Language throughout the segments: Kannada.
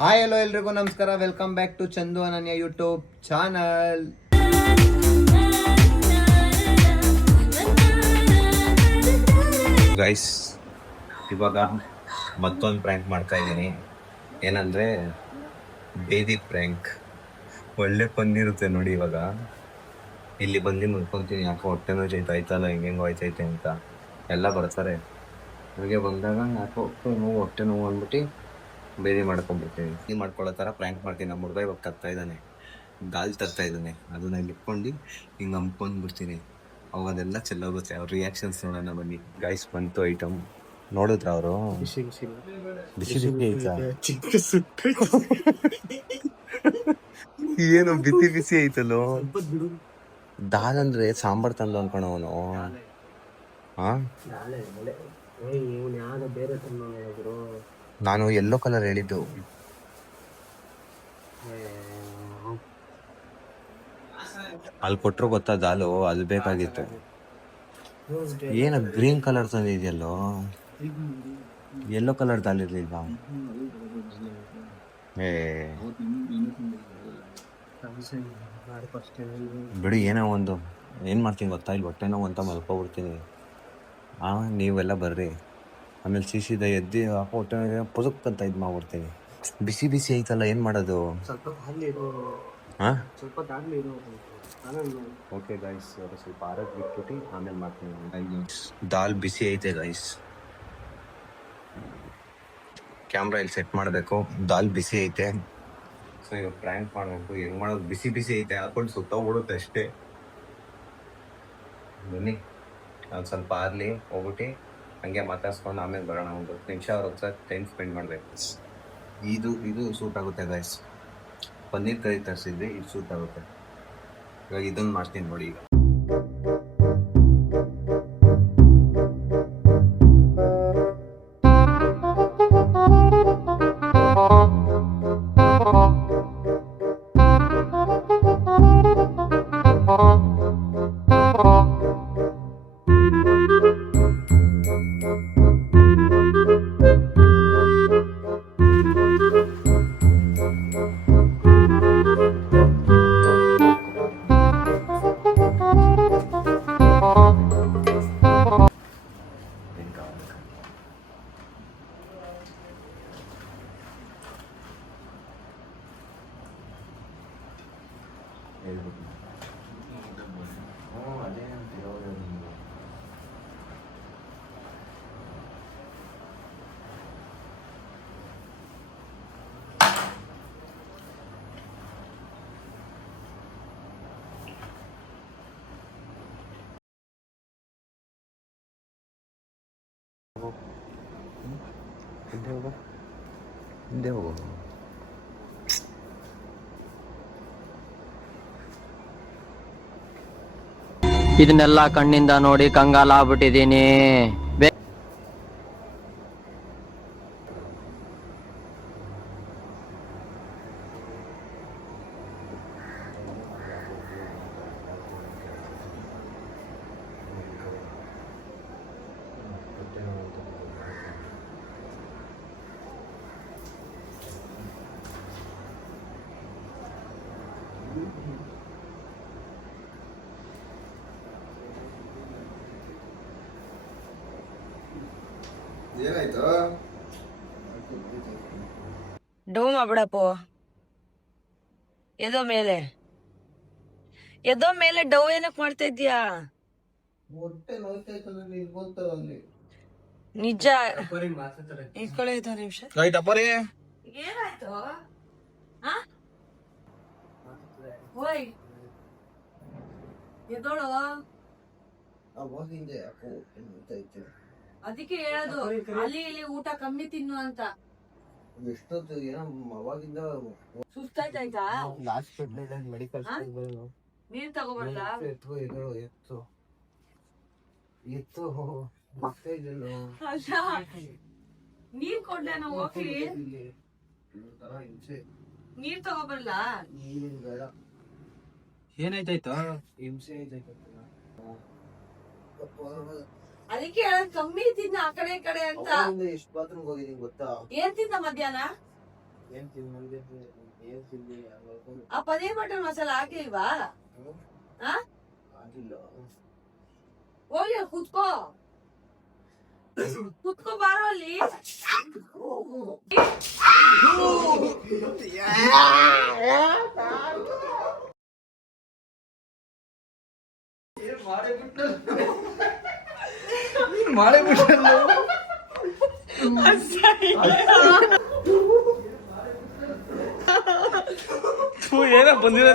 ಹಾಯ್ ಹಲೋ ಎಲ್ರಿಗೂ ನಮಸ್ಕಾರ. ವೆಲ್ಕಮ್ ಬ್ಯಾಕ್ ಟು ಚಂದು ಅನನ್ಯ ಯೂಟ್ಯೂಬ್ ಚಾನಲ್. ಗೈಸ್, ಇವಾಗ ಮತ್ತೊಂದು ಪ್ರ್ಯಾಂಕ್ ಮಾಡ್ತಾ ಇದ್ದೀನಿ. ಏನಂದರೆ ಬೇದಿ ಪ್ರ್ಯಾಂಕ್. ಒಳ್ಳೆ ಪನ್ನಿರುತ್ತೆ ನೋಡಿ. ಇವಾಗ ಇಲ್ಲಿ ಬಂದು ಮುಡ್ಕೊತೀನಿ, ಯಾಕೋ ಹೊಟ್ಟೆನೋ ಆಯ್ತಲ್ಲ, ಹೆಂಗೆಂಗೋ ಆಯ್ತೈತೆ ಅಂತ ಎಲ್ಲ ಬರ್ತಾರೆ. ಹಾಗೆ ಬಂದಾಗ ಯಾಕೋ ಹೊಟ್ಟೆ ನೋವು ಅಂದ್ಬಿಟ್ಟು ಬೇರೆ ಮಾಡ್ಕೊಂಡ್ಬಿಡ್ತೀನಿ. ಇದು ಮಾಡ್ಕೊಳ್ಳೋ ಥರ ಪ್ರ್ಯಾಂಕ್ ಮಾಡ್ತೀನಿ. ನಮ್ಮ ಹುಡುಗ ಇವಾಗ ತರ್ತಾ ಇದ್ದಾನೆ, ಗಾಲ್ ತರ್ತಾ ಇದ್ದಾನೆ, ಅದನ್ನ ಇಲ್ಲಿ ಇಟ್ಕೊಂಡು ಹಿಂಗೆ ಅಂದ್ಕೊಂಡ್ಬಿಡ್ತೀನಿ. ಅವಾಗ ಅದೆಲ್ಲ ಚೆಲ್ಲೋಗುತ್ತೆ. ಅವ್ರ ರಿಯಾಕ್ಷನ್ಸ್ ನೋಡೋಣ ಬನ್ನಿ. ಗೈಸ್, ಬಂತು ಐಟಮ್. ನೋಡಿದ್ರ ಅವರು ಬಿಸಿ ಬಿಸಿ ಐತಾ? ಏನು ಬಿಸಿ ಬಿಸಿ ಐತಲ್ಲೋ. ದಾಲ್ ಅಂದ್ರೆ ಸಾಂಬಾರ್ ತಂದು ಅನ್ಕೊಣ ಅವನು. ನಾನು ಯೆಲ್ಲೋ ಕಲರ್ ಹೇಳಿದ್ದು. ಅಲ್ಲಿ ಕೊಟ್ಟರು ಗೊತ್ತಾ ದಾಲು, ಅಲ್ಲಿ ಬೇಕಾಗಿತ್ತು. ಏನ ಗ್ರೀನ್ ಕಲರ್ ತಂದಿದ್ಯಲ್ಲೋ, ಯೆಲ್ಲೋ ಕಲರ್ ದಾಲ್ ಇರ್ಲಿಲ್ವಾ? ಬಿಡಿ, ಏನೋ ಒಂದು ಏನು ಮಾಡ್ತೀನಿ ಗೊತ್ತಾ, ಇಲ್ಲಿ ಹೊಟ್ಟೆ ನೋವು ಅಂತ ಮಲ್ಕೊಬಿಡ್ತೀನಿ. ನೀವೆಲ್ಲ ಬರ್ರಿ, ಆಮೇಲೆ ಸಿಸಿದ ಎದ್ದು ಹೊಟ್ಟೆ ಪುದುಕ್ ಅಂತ ಇದು ಮಾಡ್ಬಿಡ್ತೀನಿ. ಬಿಸಿ ಬಿಸಿ ಐತಲ್ಲ, ಏನು ಮಾಡೋದು? ಹಾಂ, ಓಕೆ ಗೈಸ್, ಸ್ವಲ್ಪ ಆರೋಗ್ಯ ಬಿಟ್ಬಿಟ್ಟು ಆಮೇಲೆ ಮಾಡ್ತೀನಿ. ದಾಲ್ ಬಿಸಿ ಐತೆ ಗೈಸ್. ಕ್ಯಾಮ್ರಾ ಇಲ್ಲಿ ಸೆಟ್ ಮಾಡಬೇಕು. ದಾಲ್ ಬಿಸಿ ಐತೆ. ಸೊ ಇವಾಗ ಪ್ರ್ಯಾಂಕ್ ಮಾಡಬೇಕು. ಹೆಂಗೆ ಮಾಡೋದು? ಬಿಸಿ ಬಿಸಿ ಐತೆ, ಹಾಕೊಂಡು ಸುತ್ತೋಗ್ಬಿಡುತ್ತೆ ಅಷ್ಟೇ. ಬನ್ನಿ, ಒಂದು ಸ್ವಲ್ಪ ಆರ್ಲಿ ಹೋಗ್ಬಿಟ್ಟು ಹಂಗೆ ಮಾತಾಡ್ಸ್ಕೊಂಡು ಆಮೇಲೆ ಬರೋಣ. ಒಂದು 10 ನಿಮಿಷ ಅವ್ರ ಹತ್ರ ಟೈಮ್ ಸ್ಪೆಂಡ್ ಮಾಡಬೇಕು. ಇದು ಸೂಟ್ ಆಗುತ್ತೆ ಗೈಸ್. ಪನ್ನೀರ್ ಕರಿ ತರಿಸಿದ್ವಿ, ಇದು ಸೂಟ್ ಆಗುತ್ತೆ. ಇವಾಗ ಇದನ್ನು ಮಾಡ್ತೀನಿ ನೋಡಿ. ಈಗ ಹಿಂದೆ ಹೋಗು. ಇದನ್ನೆಲ್ಲ ಕಣ್ಣಿಂದ ನೋಡಿ ಕಂಗಾಲಾಗ್ಬಿಟ್ಟಿದೀನಿ. ಏನಾಯ್ತು? ಡೌ ಮಾಡ್ಬಿಡಪ್ಪು. ಎದೋ ಮೇಲೆ ಡೌ ಏನಕ್ ಮಾಡ್ತಾ ಇದ್ಯಾ? ಹೊಟ್ಟೆ ನೋಯ್ತಾಯ್ತಲ್ಲ, ನಿಜ. ಇಟ್ಕೊಳ್ಳಿ 5 ನಿಮಿಷ. ಏನಾಯ್ತು? ಓಯ್, ಎದೋಳು. ಅದಕ್ಕೆ ಹೇಳೋದು, ಅಲ್ಲಿ ಇಲ್ಲಿ ಊಟ ಕಮ್ಮಿ ತಿನ್ನು ಅಂತ. ಎಷ್ಟೊತ್ತು ಏನೋ ಅವಾಗಿಂದ ಸುಸ್ತಾಯ್ತಾಯ್ತಾ? ಮೆಡಿಕಲ್ ನೀರ್ ತಗೋಬರ್ಲ? ಎತ್ತು ನೀರ್ ಕೊಡ್ಲ? ನಾವು ಹೋಗಿ ನೀರ್ ತಗೋಬರ್ಲ? ಏನಾಯ್ತಾಯ್ತು? ಹಿಂಸೆ ಆಯ್ತಾಯ್ತು. ಅದಕ್ಕೆ ಹೇಳೋದು ಕಮ್ಮಿ ತಿನ್ನ ಆ ಕಡೆ ಈ ಕಡೆ ಅಂತ. ಎಷ್ಟು ಬಾತ್ರೂಮ್ ಹೋಗಿದೀನಿ ಗೊತ್ತಾ? ಏನ್ ತಿಂದ ಮಧ್ಯಾಹ್ನ? ಆ ಪನೀರ್ ಬಟರ್ ಮಸಾಲ ಹಾಕಿಲ್ವಾ? ಹೋಗಿ ಕುತ್ಕೋ ಬಾರೋ ಅಲ್ಲಿ. ಏನ ಬಂದಿರ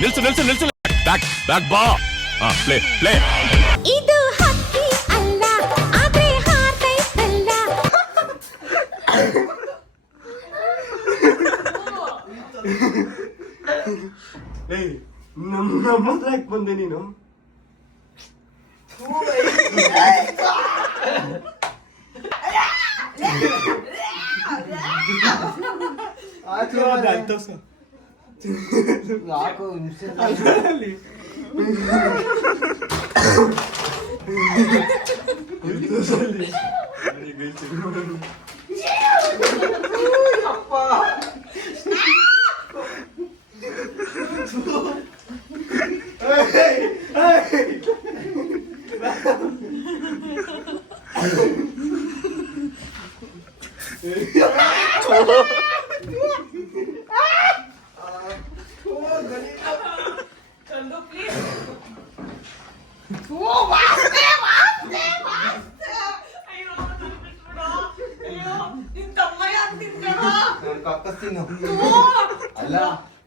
ನಿಲ್ಸು ನಿಲ್ಸು ನಿಲ್ಸು ಬ್ಯಾಕ್ ಬ್ಯಾಕ್ ಬಾ ಪ್ಲೇ ಪ್ಲೇ. ಇದು ಹಕ್ಕಿ ಅಲ್ಲ ಆದ್ರೆ ಹಾರ್ತೈತಲ್ಲ. ನಮ್ಮ ಯಾಕೆ ಬಂದೆ ನೀನು? ಅಲ್ಲ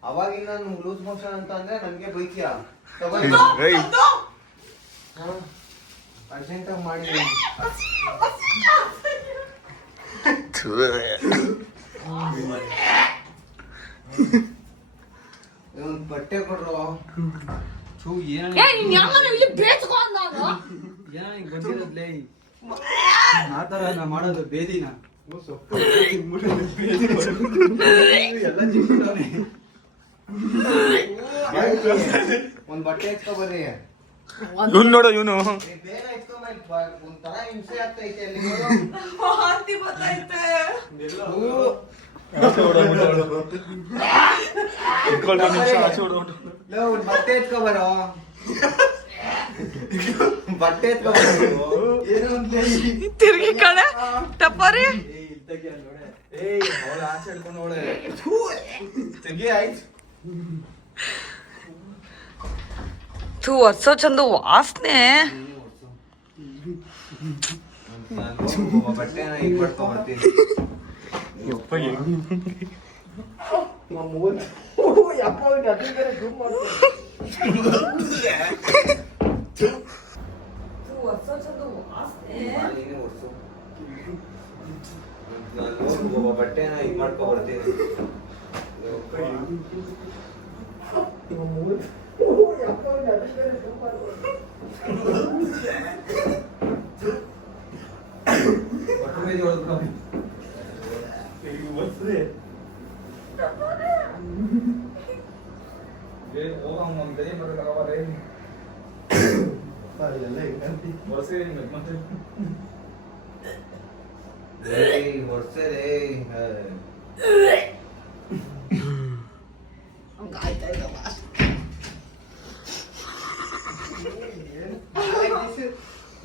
ಅವಾಗಿಂದ ನಾನು ಲೂಸ್ ಮೋಷನ್ ಅಂತ ಅಂದ್ರೆ ನನ್ಗೆ ಬೈತೀಯ. ಅರ್ಜೆಂಟ್ ಆಗಿ ಮಾಡಿ ಒಂದು ಬಟ್ಟೆ ಕೊಡ್ರು. ಬಂದಿರೋದ್ಲೇ ಆತರ ನಾ ಮಾಡೋದು ಬೇದಿನ ಒಂದ್ ಬಟ್ಟೆ ಎತ್ಕೊ ಬರ್ರಿ. ಇವ್ನು ನೋಡು ಇವನು ಬೇಗ ಎತ್ಕೊಂಬ. ಒಂಥರ ಹಿಂಸೆ ಆಗ್ತೈತೆ ಅಲ್ಲಿ. ವಾಂತಿ ಬರ್ತೈತೆ. ಒಂದ್ ಬಟ್ಟೆ ಎತ್ಕೊ ಬರೋ. ಬಟ್ಟೆ ಎತ್ಕೊ ಏನೋ ತಿರ್ಗಿ ಕಡೆ ಟಪ್ಪರಿ. ಆಚೆ ಹಿಡ್ಕೊಂಡು ನೋಡೆ ತೆಗಿ ಆಯ್ತು. ವರ್ಷ ಚಂದ ವಾಸನೆ. ಬಟ್ಟೆನ ಈಗ ಮಾಡ್ಕೊಂಡ್ಬರ್ತೀನಿ. ವರ್ಷ ಚಂದ ವಾಸನೆ. ಬಟ್ಟೆನ ಈಗ ಮಾಡ್ಕೊಂಡ್ಬರ್ತೀನಿ.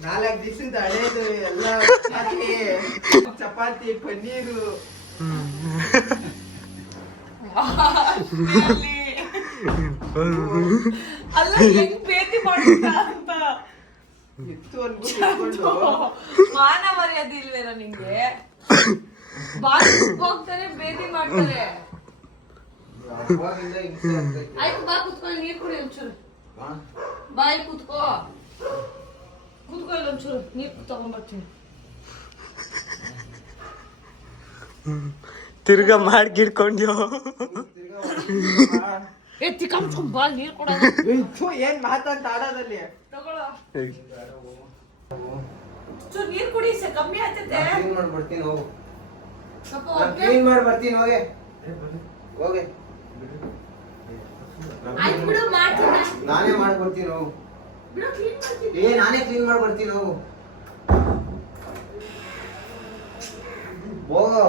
ನಾಲ್ಕು ದಿವಸದ ಹಳೇದು ಎಲ್ಲ ಚಪಾತಿ ಪನ್ನೀರು. ಅಲ್ಲ ಹೆಂಗ್ ಭೇಟಿ ಮಾಡಿದ್ದ ಅಂತ ಇತ್ತು ಅನ್ಕೊಂಡು ಮಾನ ಮರ್ಯಾದೆ ಇಲ್ವೇನ ನಿಂಗೆ? ಬಾಯಿ ಹೋಗ್ತಾರೆ ಭೇಟಿ ಮಾಡ್ತಾರೆ. ಅವಾಗಿಂದ ಹಿಂಸೆ ಆಗ್ತೈತೆ. ಆಯ್ತು ಬಾ ಕುತ್ಕೊಳ್ಳಿ, ನೀರ್ ಕುಡಿ ಒಂಚೂರು. ಬಾಯಿ ಕುತ್ಕೋ ಇಲ್ಲಿ ಒಂಚೂರು ನೀರ್ ತಗೊಂಡ್ಬರ್ತೀನಿ. ತಿರ್ಗಾ ಮಾಡ್ಕಿಡ್ಕೊಂಡ್ಯೋ. ಬಾ ನೀರ್ ಕೊಡ. ಏನ್ ಮಾತಾಡ್ತ ಆಡೋದಲ್ಲಿ ತಗೊಳ್ಳೋ ಚೂರು ನೀರ್ ಕುಡಿ. ಕಮ್ಮಿ ಆಗ್ತೈತೆ. ಕ್ಲೀನ್ ಮಾಡ್ಬಿಡ್ತೀನಿ ಹೋಗು. ಸ್ವಲ್ಪ ಕ್ಲೀನ್ ಮಾಡಿ ಬರ್ತೀನಿ ಹೋಗೆ ಹೋಗೆ. ಆಯ್ತು ಬಿಡು ಮಾಡ್ತೀನಿ. ನಾನೇ ಮಾಡ್ಕೊಡ್ತೀನಿ ಹೋಗು. ಬಿಡು ಕ್ಲೀನ್ ಮಾಡ್ತೀನಿ. ಏ ನಾನೇ ಕ್ಲೀನ್ ಮಾಡಿ ಬರ್ತೀನಿ ನಾವು ಹೋಗೋ.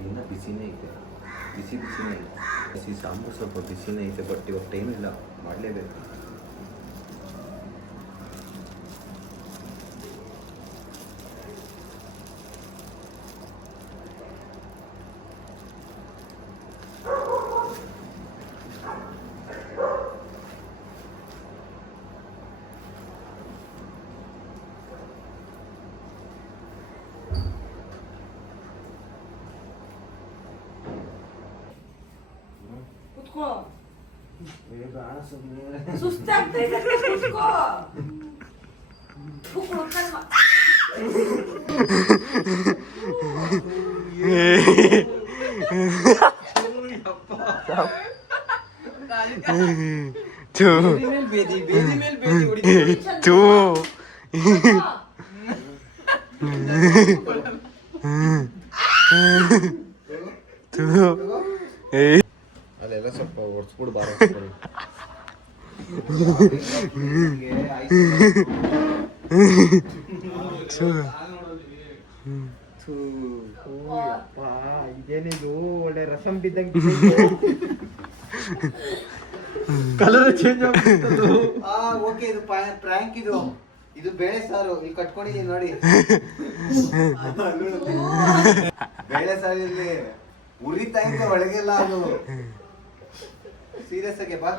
ಇನ್ನ ಬಿಸಿನೇ ಐತೆ, ಬಿಸಿನೇ ಐತೆ. ಬಿಸಿ ಸಾಂಬಾರು ಸ್ವಲ್ಪ ಬಿಸಿನೇ ಐತೆ, ಬಟ್ ಇವಾಗ ಟೈಮ್ ಇಲ್ಲ, ಮಾಡಲೇಬೇಕು. ಕುತ್ಕೋ. ಸುಸ್ತಾಗ್ತೈತೆ, ಕುತ್ಕೋ. ಕುತ್ಕೊಂಡು ಬೇದಿ ಮೇಲೆ ಬೇದಿ ಹೊಡಿತು. ಅಲ್ಲೆಲ್ಲ ಸ್ವಲ್ಪ ಒಡ್ಸ್ಬಿಡು ಬಾರ. ಇದೇನಿದು ಒಳ್ಳೆ ರಸಂ ಬಿದ್ದಂಗೆ ಕಲರ್ ಚೇಂಜ್ ಆಗ್ಬಿಟ್ಟು. ಓಕೆ, ಇದು ಪ್ರ್ಯಾಂಕ್. ಇದು ಬೇಳೆ ಸಾರು ಇಲ್ಲಿ ಕಟ್ಕೊಂಡಿದೀನಿ ನೋಡಿ. ಬೇಳೆ ಸಾರು ಇಲ್ಲಿ ಉರಿತಾ ಇದ್ದೆ ಒಳಗೆಲ್ಲ. ಅದು ಸೀರಿಯಸ್ ಆಗಿ ಬಾ.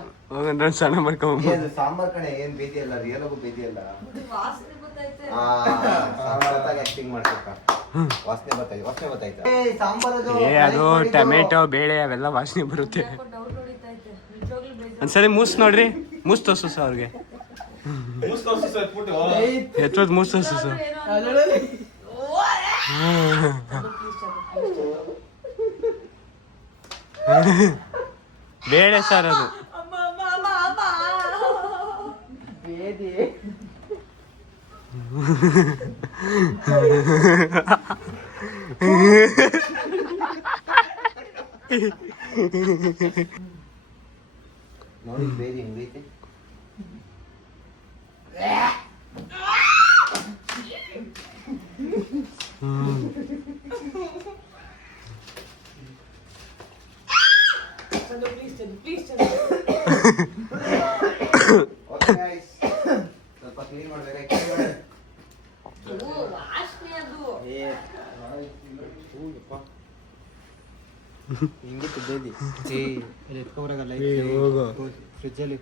ಸಣ್ಣ ಮಾಡ್ಕೊಂಡ್ ಸಾಂಬಾರ್ ಕಡೆ ಏನ್ ಬೇದಿ ಅಲ್ಲ, ರಿಯಲ್ ಆಗು ಬೇದಿ ಅಲ್ಲ. ವಾಸನೆ ಗೊತ್ತೈತೆ. ಆಕ್ಟಿಂಗ್ ಮಾಡ್ಬೇಕ. ವಾಸನೆ ಗೊತ್ತಾಯ್ತಾ? ಸಾಂಬಾರ್ ಅದು ಟೊಮೆಟೊ ಬೇಳೆ ಅವೆಲ್ಲ ವಾಸನೆ ಬರುತ್ತೆ. ಡೌಟ್ ಹೊಡಿತೈತೆ. ನಿಜವಾಗ್ಲೂ ಬೇಜಾರು. ಒಂದ್ಸರಿ ಮೂಸ್ ನೋಡ್ರಿ, ಮೂಸ್ ತೋರ್ಸು ಸರ್ ಅವ್ರಿಗೆ. ಎತ್ತೋದ್ ಮೂಸ್ ತೋರ್ಸು ಸರ್. ಬೇಳೆ ಸರ್ ಅದು. ಬೇದಿ ನೋಡಿ ಬೇದಿ ಹೆಂಗೈತೆ. ಸ್ವಲ್ಪ ಕ್ಲೀನ್ ಮಾಡ್ಬೇಕಾಯ್ತು. ವಾಸನೆ ಅದು. ಹಿಂಗಿತ್ತು ಬೇದಿ. ಎತ್ಕೊಬರಾಗಲ್ಲ ಫ್ರಿಜ್ಜಲ್ಲಿ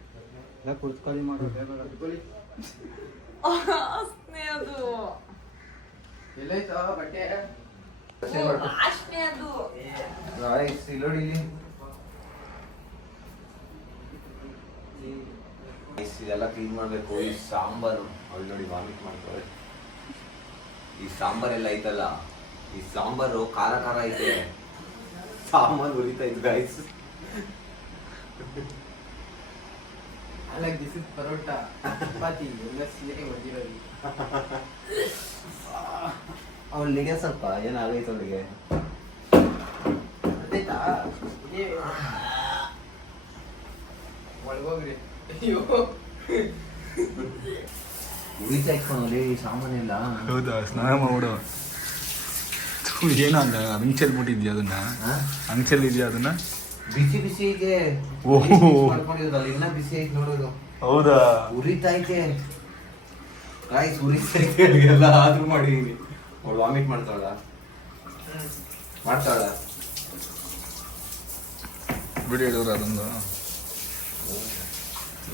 ಎಲ್ಲ ಕುಡ್ಕೊಳ್ಳಿ ಮಾಡೋ. ವಾಸನೆ ಅದು. ಎಲ್ಲೈತಾ ಬಟ್ಟೆ? ವಾಸನೆ ಅದು. ನೋಡಿ ಇದೆಲ್ಲ ಕ್ಲೀನ್ ಮಾಡ್ಬೇಕು. ಈ ಸಾಂಬಾರು ಅವ್ಳು ನೋಡಿ ವಾಮಿಟ್ ಮಾಡ್ತಾರೆ. ಈ ಸಾಂಬಾರೆಲ್ಲ ಐತಲ್ಲ, ಈ ಸಾಂಬಾರು ಖಾರ ಐತೆ. ಸಾಂಬಾರು ಉರಿತಾ ಇತ್ತು guys. This is parotta chapati ಎಲ್ಲ ಸೀರೆ ಹೊಂದಿರೋದು. ಅವ್ಳು ನಿಡಿಯೋ ಸ್ವಲ್ಪ ಏನಾಗೈತೆ ಅವಳಿಗೆ. ಒಳಗೋಗ್ರಿ. ಉರಿತಾ ಇಟ್ಕೊಂಡಲ್ಲಿ ಈ ಸಾಮಾನೆಲ್ಲ. ಹೌದಾ, ಸ್ನಾನ ಮಾಡ್ಬಿಡು. ಏನೋ ಅಂದ ಅಂಚಲ್ಬಿಟ್ಟಿದ್ಯಾ ಅದನ್ನ? ಅಂಚಲ್ಲಿದ್ಯಾ ಅದನ್ನ? ಬಿಸಿ ಇದೆ. ಮಾಡ್ಕೊಂಡಿರೋದಲ್ಲ, ಇನ್ನ ಬಿಸಿ ಐತೆ ನೋಡೋದು. ಹೌದಾ, ಉರಿತಾ ಐತೆ ಗಾಯ್ಸ್, ಉರಿತಾ ಐತೆ. ಎಲ್ಲ ಆದ್ರೂ ಮಾಡಿದೀನಿ. ಅವಳು ವಾಮಿಟ್ ಮಾಡ್ತಾಳ. ಬಿಡಿ ಹೇಳೋರು ಅದೊಂದು.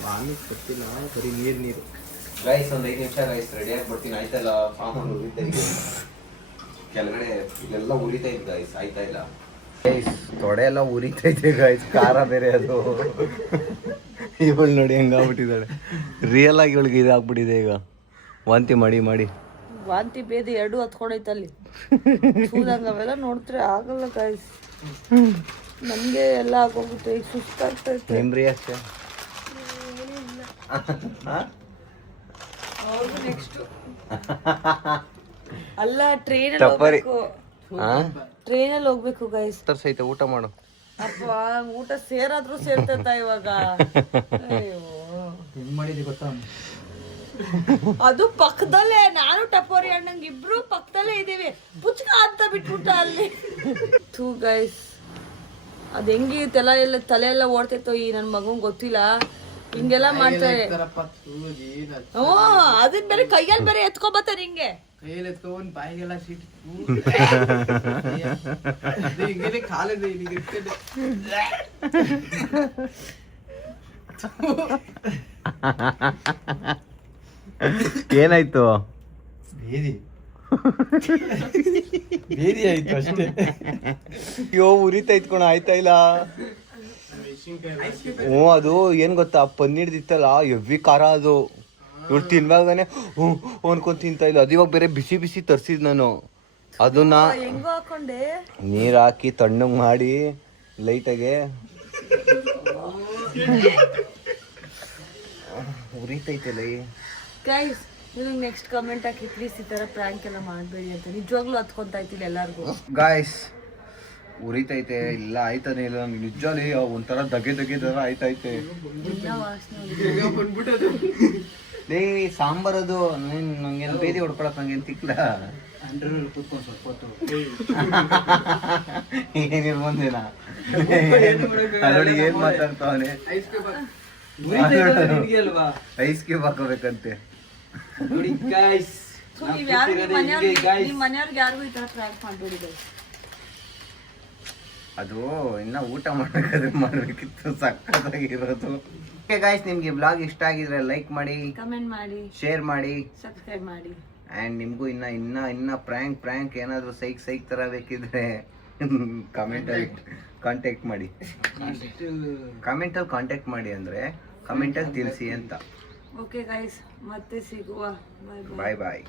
ವಾಮಿಟ್ ಗೊತ್ತಿಲ್ಲ, ಬರೀ ನೀರು. ಗೈಸ್ ಒಂದು 5 ನಿಮಿಷ ಗೈಸ್, ರೆಡಿ ಆಗಿ ಬರ್ತೀನಿ. ಆಯ್ತಲ್ಲ, ಸಾಮಾನು ಉರಿತಾ ಇದೆ ಕೆಳಗಡೆ, ಇದೆಲ್ಲ ಉರಿತಾ ಇತ್ತು ಗೈಸ್, ಆಯ್ತಾ ಇಲ್ಲ ಗೈಸ್. ತೊಡೆ ಎಲ್ಲ ಉರಿತೈತೆ ಗೈಸ್, ಖಾರ ಬೇರೆ ಅದು. ಇವಳು ನೋಡಿ ಹೆಂಗಾಗ್ಬಿಟ್ಟಿದ್ದಾಳೆ. ರಿಯಲ್ ಆಗಿ ಇವಳಿಗೆ ಇದಾಗ್ಬಿಟ್ಟಿದೆ ಈಗ, ವಾಂತಿ ಮಾಡಿ. ವಾಂತಿ ಬೇದಿ ಎರಡು ಹತ್ಕೊಂಡೈತಲ್ಲಿ. ಸೂದಂಗ ಅವೆಲ್ಲ ನೋಡ್ತಾರೆ ಆಗಲ್ಲ ಗಾಯ್ಸ್. ನಮ್ಗೆ ಎಲ್ಲ ಆಗೋಗುತ್ತೆ, ಈಗ ಸುಸ್ತಾಗ್ತೈತೆ. ನಿಮ್ ರಿಯಾಕ್ಷನ್? ಹೌದು, ನೆಕ್ಸ್ಟ್ ಅಲ್ಲ ಟ್ರೈನಲ್ಲಿ ಟಪರಿ. ಹೋಗ್ಬೇಕು ಟ್ರೈನಲ್ಲಿ ಹೋಗ್ಬೇಕು ಗೈಸ್. ಸಹಿತ ಊಟ ಮಾಡು. ಅಪ್ಪ ಊಟ ಸೇರಾದ್ರೂ ಸೇರ್ತೈತ ಇವಾಗ. ಅಯ್ಯೋ ಹೆಂಗ್ ಮಾಡಿದೆ ಗೊತ್ತಾ? ಅದು ಪಕ್ಕದಲ್ಲೇ, ನಾನು ಟಪೋರಿ ಅಣ್ಣಂಗ್ ಇಬ್ರು ಪಕ್ಕದಲ್ಲೇ ಇದೀವಿ. ಪುಚ್ಕ ಅಂತ ಬಿಟ್ಬಿಟ್ಟ ಅಲ್ಲಿ. ಥೂ ಗೈಸ್, ಅದ್ ಹೆಂಗಿ ತಲೆ ಎಲ್ಲ ಓಡ್ತೈತೋ ಈ ನನ್ ಮಗನ್ ಗೊತ್ತಿಲ್ಲ. ಹಿಂಗೆಲ್ಲ ಮಾಡ್ತಾರೆ. ಅದನ್ ಬೇರೆ ಕೈಯಲ್ಲಿ ಬೇರೆ ಎತ್ಕೊಬತ್ತಾರ ಹಿಂಗೆ. ಕೈಯಲ್ಲಿ ಎತ್ಕೊಂಡ್ ಬಾಯಿಗೆಲ್ಲ ಸೀಟ್ ಹಿಂಗೇನೆ ಕಾಲಿದೆ ಇಲ್ಲಿಗೆ ಇರ್ತದೆ. ಏನಾಯ್ತು? ಬೇದಿ ಬೇದಿ ಆಯ್ತು ಅಷ್ಟೇ. ಅಯ್ಯೋ ಉರಿತೈತ್ ಕಣ, ಆಯ್ತಾ ಇಲ್ಲ? ಹ್ಞೂ ಅದು ಏನ್ ಗೊತ್ತಾ, ಪನ್ನೀರ್ದಿತ್ತಲ್ಲ ಎವ್ವಿ ಖಾರ ಅದು. ಇವ್ರು ತಿನ್ವಾಗನೆ ಅನ್ಕೊಂಡ್ ತಿಂತ ಇಲ್ಲ. ಅದು ಇವಾಗ ಬೇರೆ ಬಿಸಿ ಬಿಸಿ ತರ್ಸಿದ್ ನಾನು. ಅದನ್ನ ಹೆಂಗೋ ಹಾಕೊಂಡೆ ನೀರ್ ಹಾಕಿ ತಣ್ಣಗ್ ಮಾಡಿ ಲೈಟಾಗೆ ಉರಿತೈತಲ್ಲ. ಗೈಸ್, ನೀವು ನೆಕ್ಸ್ಟ್ ಕಮೆಂಟ್ ಹಾಕಿ ಪ್ಲೀಸ್ ಈ ತರ ಪ್ರಾಂಕ್ ಎಲ್ಲ ಮಾಡಬೇಡಿ ಅಂತ. ನಿಜವಾಗ್ಲೂ ಹತ್ಕೊಂತ ಇತ್ತಿಲ್ಲ ಎಲ್ಲಾರ್ಗು. ಗಾಯ್ಸ್ ಉರಿತೈತೆ ಇಲ್ಲ, ಆಯ್ತಾನೆ ಇಲ್ಲ ನಮ್ಗೆ ನಿಜಲ್ಲಿ ಒಂಥರ ದಗೆ ತರ ಆಯ್ತೈತೆ. ಲೇ ಸಾಂಬಾರ್ ಅದು ನಂಗೇನು ಬೇದಿ ಹೊಡ್ಕೊಳಕ್ ನಂಗೇನು ತಿಕ್ಲ ಕೂತ್ಕೊಂಡು ಸ್ವಲ್ಪ ಹೊತ್ತು ಏನಿರ್ಬಂದೇನ ನೋಡಿ ಏನ್ ಮಾತಾಡ್ತಾವನೆ. ಅಲ್ವಾ ಐಸ್ ಕ್ಯೂಬ್ ಹಾಕೋಬೇಕಂತೆ. ನೋಡಿ ಗೈಸ್, ನೀವು ಯಾರು ನಿಮ್ಮ ಮನೆಯವ್ರಿಗೆ ಯಾರಿಗೂ ಈ ತರ ಪ್ರಾಂಕ್ ಮಾಡಬೇಡಿ ಗೈಸ್. ಅದು ಇನ್ನ ಊಟ ಮಾಡಬೇಕಾದ್ರೆ ಮಾಡ್ಬೇಕಿತ್ತು, ಸಕ್ಕತ್ತಾಗಿರೋದು. ಓಕೆ ಗಾಯ್ಸ್, ನಿಮ್ಗೆ ಬ್ಲಾಗ್ ಇಷ್ಟ ಆಗಿದ್ರೆ ಲೈಕ್ ಮಾಡಿ, ಕಮೆಂಟ್ ಮಾಡಿ, ಶೇರ್ ಮಾಡಿ, ಸಬ್ಸ್ಕ್ರೈಬ್ ಮಾಡಿ. ಆ್ಯಂಡ್ ನಿಮಗೂ ಇನ್ನ ಪ್ರ್ಯಾಂಕ್ ಏನಾದರೂ ಸೈಕ್ ಥರ ಬೇಕಿದ್ರೆ ಕಮೆಂಟಲ್ಲಿ ಕಾಂಟ್ಯಾಕ್ಟ್ ಮಾಡಿ. ಕಮೆಂಟಲ್ಲಿ ಕಾಂಟ್ಯಾಕ್ಟ್ ಮಾಡಿ ಅಂದರೆ ಕಮೆಂಟಲ್ಲಿ ತಿಳಿಸಿ ಅಂತ. ಓಕೆ ಗೈಸ್, ಮತ್ತೆ ಸಿಗುವ. ಬಾಯ್ ಬಾಯ್.